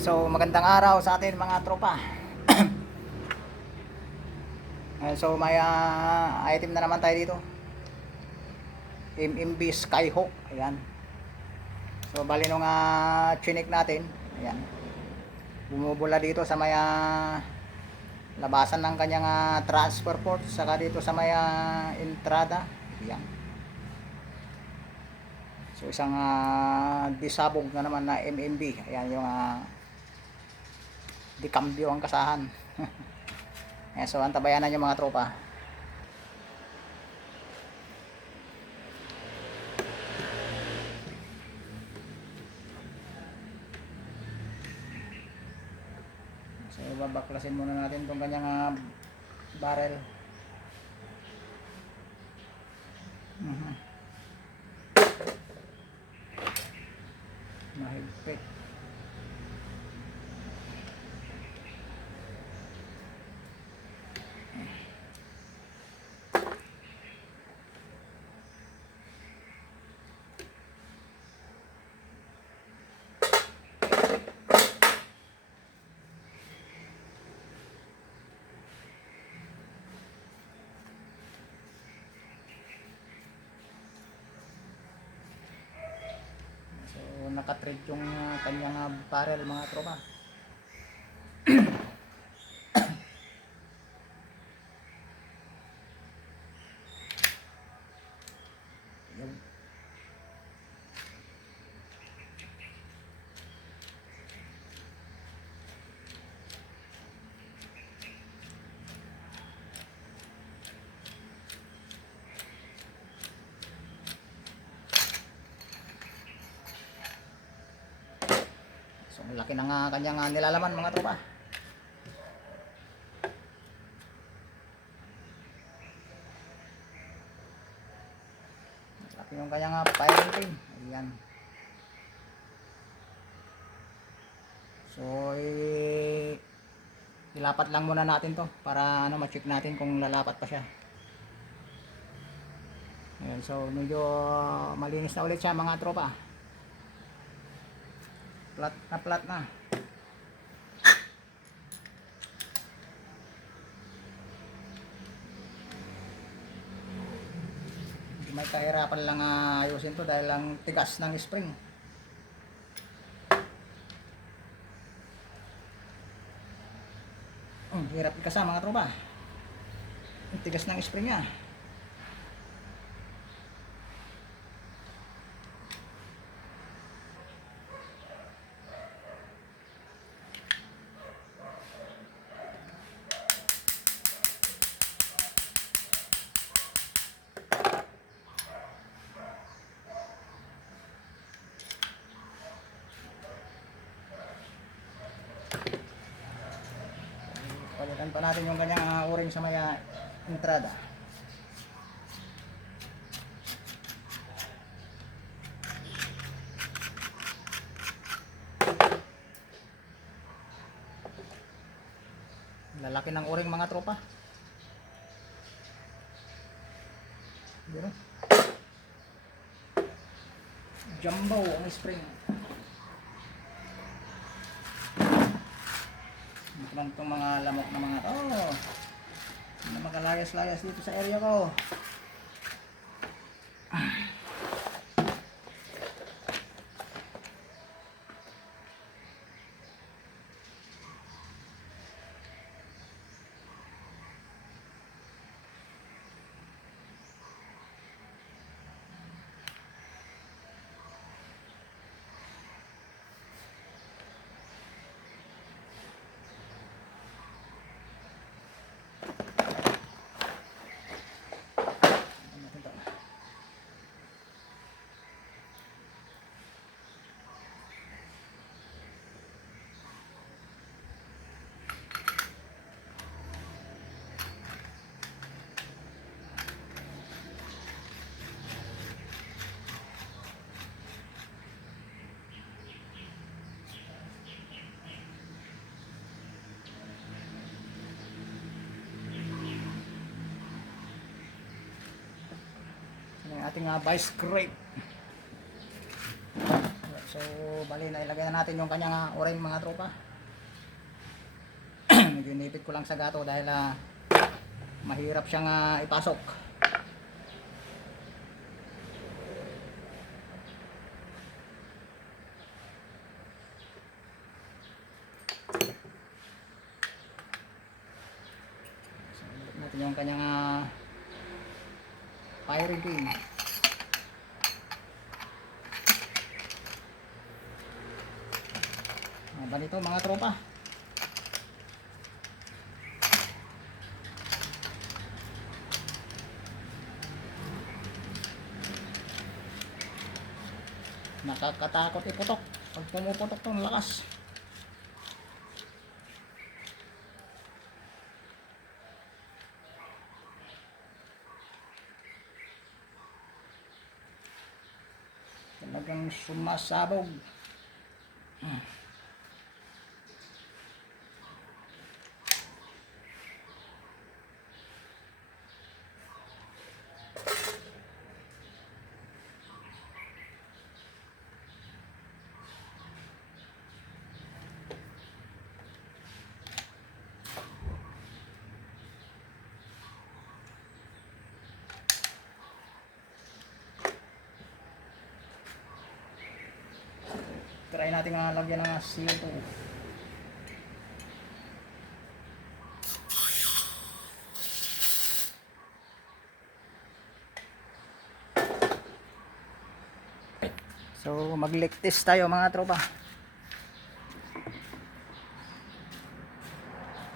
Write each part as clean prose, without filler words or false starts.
So magandang araw sa atin mga tropa. So may item na naman tayo dito. MMB Skyhawk. Ayan. So bali nung chinik natin. Ayan. Bumubula dito sa may labasan ng kanyang transfer port. Saka dito sa may entrada. Ayan. So isang disabog na naman na MMB. Ayan yung dikambyo ang kasahan. Ayan, so antabayanan nyo mga tropa. So babaklasin muna natin itong kanyang barrel. Mahigpit. Nakatread yung kanyang barrel mga tropa. So laki ng kanyang nilalaman mga tropa. Laki yung kanyang firing pin. Ayan. So ilapat lang muna natin to para ma-check natin kung lalapat pa siya. Ayan, so medyo malinis na ulit siya mga tropa. Flat na. May kahirapan lang ayusin to dahil lang tigas ng spring. Hirap ikasa mga tropa. Ang tigas ng spring niya. Palitan pa natin yung kanyang o-ring sa may entrada. Lalaki ng o-ring mga tropa. Dito. Jumbo ang spring. Ito lang itong mga lamok na mga na makalayas-layas dito sa area ko. Yung ating vice grip. So So bali na ilagay na natin yung kanyang o-ring mga tropa. Medyo inipit ko lang sa gato dahil mahirap siyang ipasok. So ilagay natin yung kanyang firing pin. Ganito mga tropa. Nakakatakot iputok pag pumuputok tong lakas. Talagang sumasabog. Try natin lagyan ng CO2. So mag-leak test tayo mga tropa.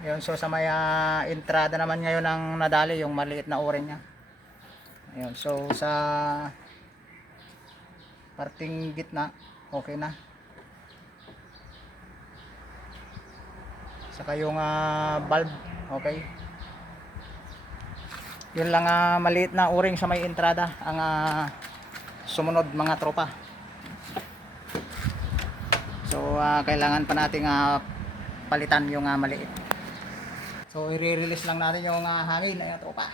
Yun, so sa may entrada naman ngayon ng nadali yung maliit na o-ring niya. Ayun, so sa parting gitna okay na. Saka yung valve okay. Yun lang maliit na o-ring sa may entrada ang sumunod mga tropa. So kailangan pa nating palitan yung maliit. So i-release lang natin yung hangin ayan tropa.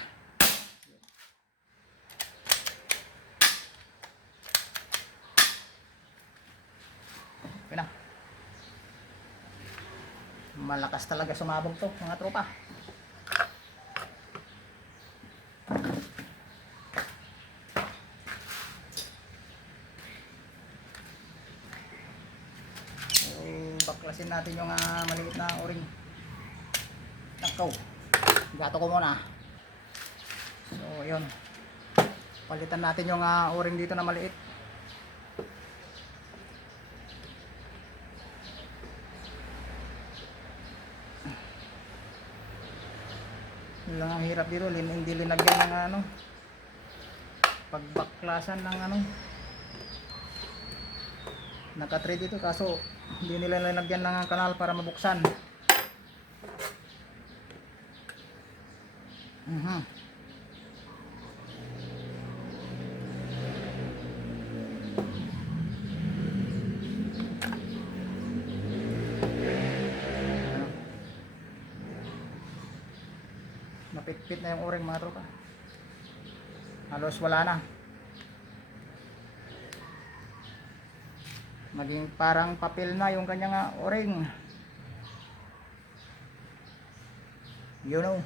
Okay na. Malakas talaga sumabog to mga tropa. So baklasin natin yung maliit na o-ring. Nakaw. Gato ko muna. So yun. Palitan natin yung o-ring dito na maliit. Yun lang ang hirap dito, hindi linagyan ng pagbaklasan ng naka-3 dito kaso hindi nila linagyan ng kanal para mabuksan. Napitpit na yung o-ring mga tropa. Halos wala na. Maging parang papel na yung kanyang o-ring. You know.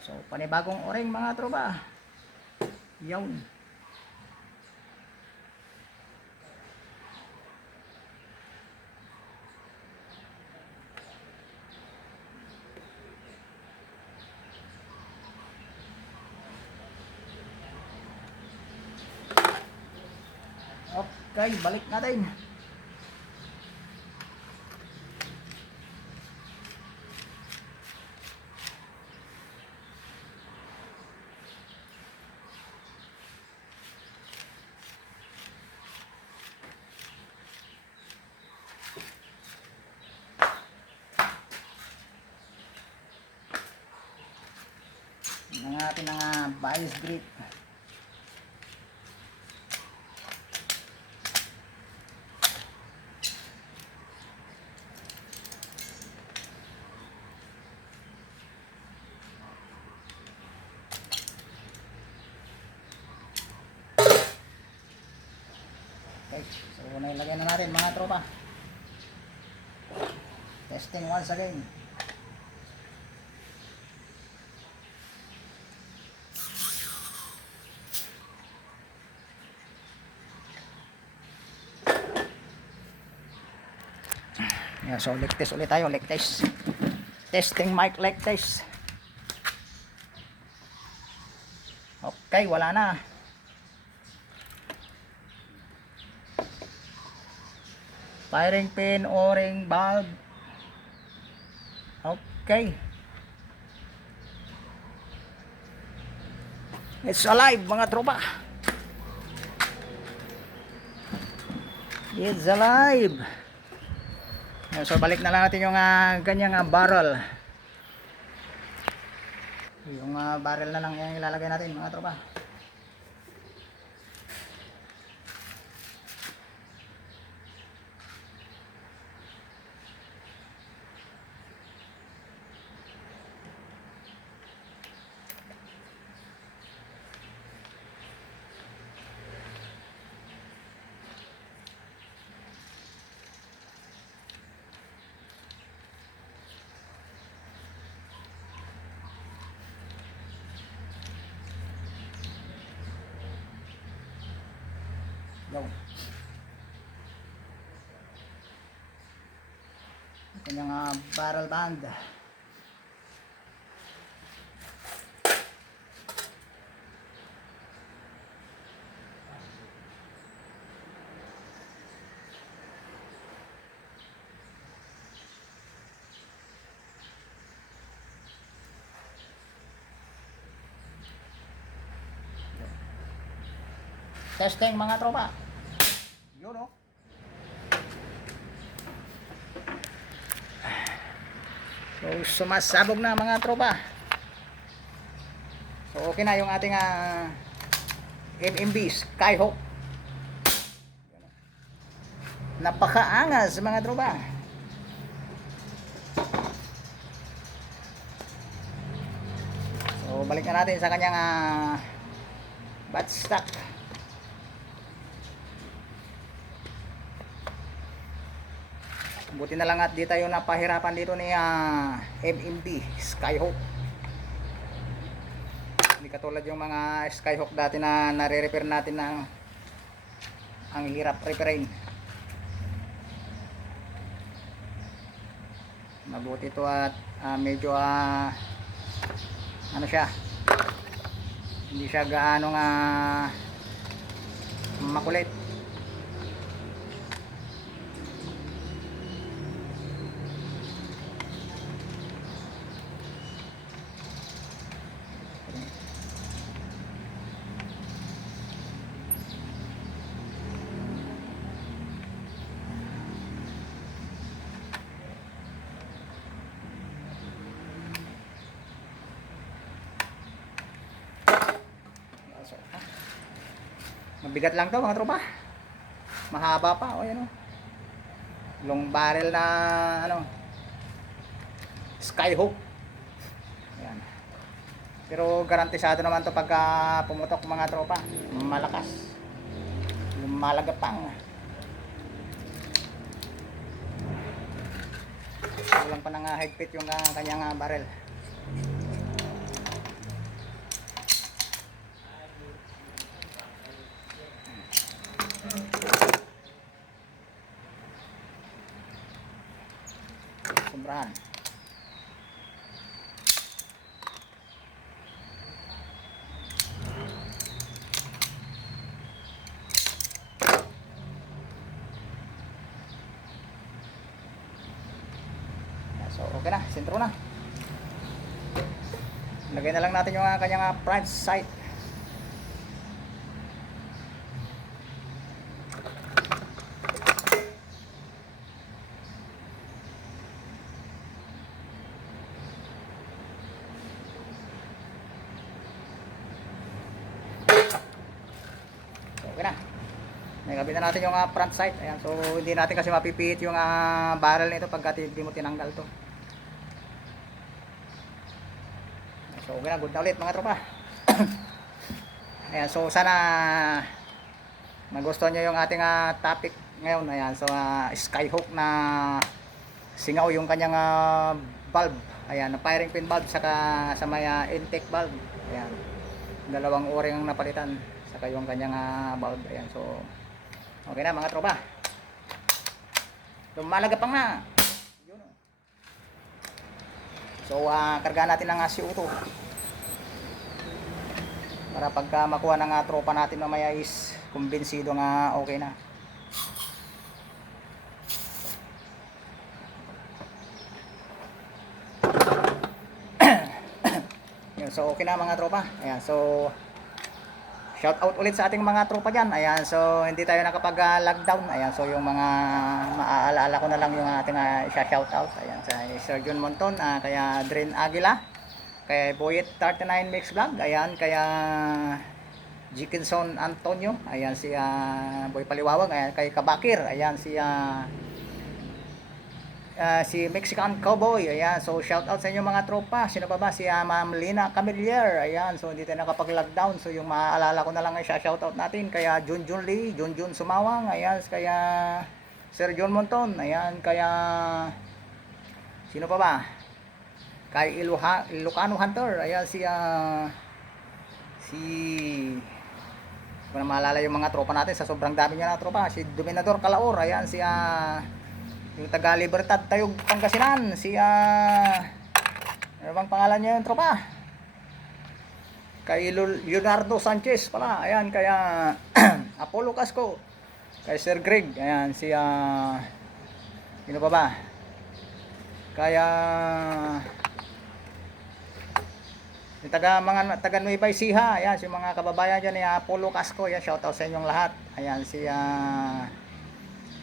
So panibagong o-ring mga tropa. Yun. Okay, balik natin. Ang ating bias grip. Okay, so nailagay na natin mga tropa. Testing once again. Yeah, so leg test ulit tayo, leg test. Testing mic leg test. Okay, wala na. Firing pin, o-ring, valve. Okay. It's alive mga tropa. It's alive. So balik na lang natin yung ganyang barrel. Yung barrel na lang yung ilalagay natin mga tropa. Yo. Ito yung barrel band. Testing mga tropa. Yun o. So sumasabog na mga tropa. So okay na yung ating MMB Skyhawk. Napakaangas mga tropa. So balik na natin sa kanyang buttstock. Buti na lang at di tayo napahirapan dito ni MMB Skyhawk. Hindi katulad yung mga Skyhawk dati na nare-repair natin ng ang hirap repairin. Mabuti to at medyo ano siya, hindi siya gaano makulit. Mabigat lang to mga tropa. Mahaba pa o yan o. Long barrel na Skyhawk. Ayan. Pero garantisado naman to pagka pumutok mga tropa. Malakas. Lumalagapang. Walang pa nang higpit yung kanyang barrel. Sobrahan. Okay na, sentro na. Lagay na lang natin yung kanyang front sight. Okay na. Nakabit na natin yung front sight. Ayan, so hindi natin kasi mapipihit yung barrel nito pagka hindi mo tinanggal to. So okay na, good na ulit mga tropa. Ayan, so sana magustuhan nyo yung ating topic ngayon. Ayan, so skyhook na singaw yung kanyang valve. Ayan, firing pin valve saka sa may intake valve. Ayan, dalawang o-ring ang napalitan saka yung kanyang valve. Ayan, so okay na mga tropa. Lumalagapang na. Yun. So kargahan natin ng CO2 para pagka makuha ng tropa natin mamaya is kumbinsido nga okay na. Yun, so okay na mga tropa. Ayan, so shout out ulit sa ating mga tropa dyan. Ayan, so hindi tayo nakapag-lockdown. Ayan, so yung mga maaalala ko na lang yung ating shout out. Ayan, sa Sir John Monton, kaya Drin Aguila, kaya Boyet 39 Mix Vlog. Ayan, kaya Jikinson Antonio. Ayan, si Boy Paliwawag. Ayan, kay Kabakir. Ayan, si Mexican Cowboy. Ayan, so shout out sa inyo mga tropa. Sino pa ba? Si Ma'am Lina Camillier. Ayan, so hindi tayo nakapag-lockdown. So yung maaalala ko na lang ay shout out natin. Kaya Junjun Lee, Junjun Sumawang. Ayan, kaya Sir John Monton. Ayan, kaya sino pa ba? Kay Ilocano Hunter. Ayan, si hindi ko na maalala yung mga tropa natin sa sobrang dami niya na tropa. Si Dominador Calaor. Ayan, si yung taga Libertad Tayog Pangasinan, si ano bang pangalan niya yung tropa? Kay Leonardo Sanchez pala. Ayan, kaya Apollo Casco, kay Sir Greg. Ayan, si sino pa ba? Kaya yung taga Nueva Ecija. Ayan, si mga kababayan diyan ni Apollo Casco. Ayan, shout out sa inyong lahat. Ayan, si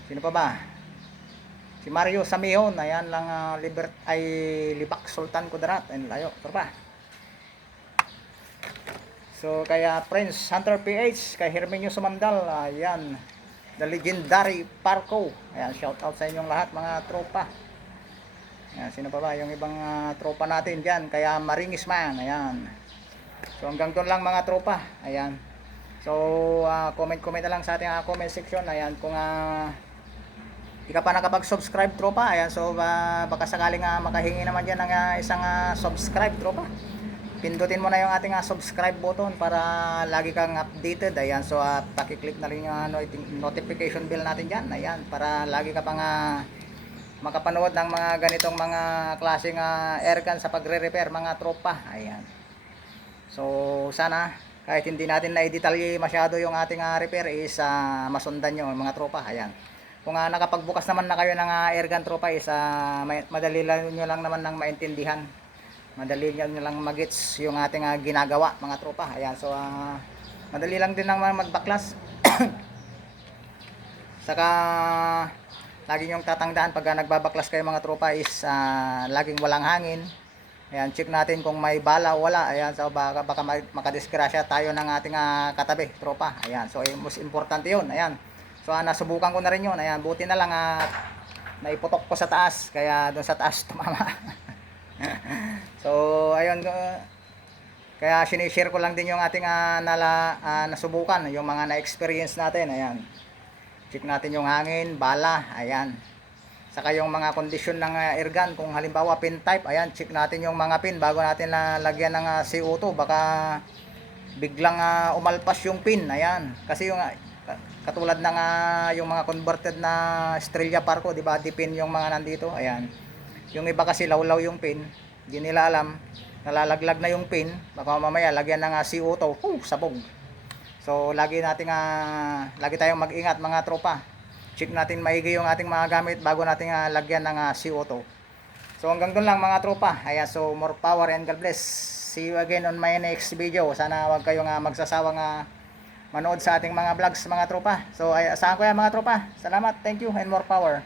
sino pa ba? Si Mario Samihon. Ayan lang, Libak Sultan Kudarat. Ayun, layo, tropa. So kaya Prince Hunter PH, kay Hermenio Sumandal. Ayan, the legendary Parco. Ayan, shout out sa inyong lahat mga tropa. Ayan, sino pa ba yung ibang tropa natin dyan? Kaya Maringis Man. Ayan, so hanggang doon lang mga tropa. Ayan, so comment na lang sa ating comment section. Ayan, kung di ka pa nakapag-subscribe tropa. Ayan, so baka sakaling makahingi naman dyan ng isang subscribe tropa. Pindutin mo na yung ating subscribe button para lagi kang updated. Ayan, so pakiclick na rin yung notification bell natin dyan. Ayan, para lagi ka pang makapanood ng mga ganitong mga klaseng airgun sa pagre-repair mga tropa. Ayan, so sana kahit hindi natin na-detalye masyado yung ating repair is masundan nyo mga tropa. Ayan, kung nakapagbukas naman na kayo ng airgun tropa is madali nyo lang naman nang maintindihan. Madali nyo lang magets yung ating ginagawa mga tropa. Ayan, so madali lang din naman magbaklas. Saka lagi nyong tatandaan pag nagbabaklas kayo mga tropa is laging walang hangin. Ayan, check natin kung may bala o wala. Ayan, so baka makadisgrasya tayo ng ating katabi tropa. Ayan, so most importante yun. Ayan, so nasubukan ko na rin yun. Ayan, buti na lang naiputok ko sa taas, kaya doon sa taas tumama. So ayun, kaya sinishare ko lang din yung ating nasubukan, yung mga na-experience natin. Ayan, check natin yung hangin, bala. Ayan, saka yung mga kondisyon ng airgun. Kung halimbawa pin type, ayan, check natin yung mga pin bago natin lagyan ng CO2. Baka biglang umalpas yung pin. Ayan, kasi yung katulad ng yung mga converted na Estrella Parco, di ba, dipin yung mga nandito. Ayan, yung iba kasi lawlaw yung pin, hindi nila alam, nalalaglag na yung pin, baka mamaya lagyan ng CO2, sabog. So lagi tayong mag-ingat mga tropa. Check natin maigi yung ating mga gamit bago natin lagyan ng CO2. So hanggang doon lang mga tropa. Ayan, so more power and God bless. See you again on my next video. Sana wag kayong magsasawang manood sa ating mga vlogs mga tropa. So ay, asahan ko yan mga tropa. Salamat, thank you and more power.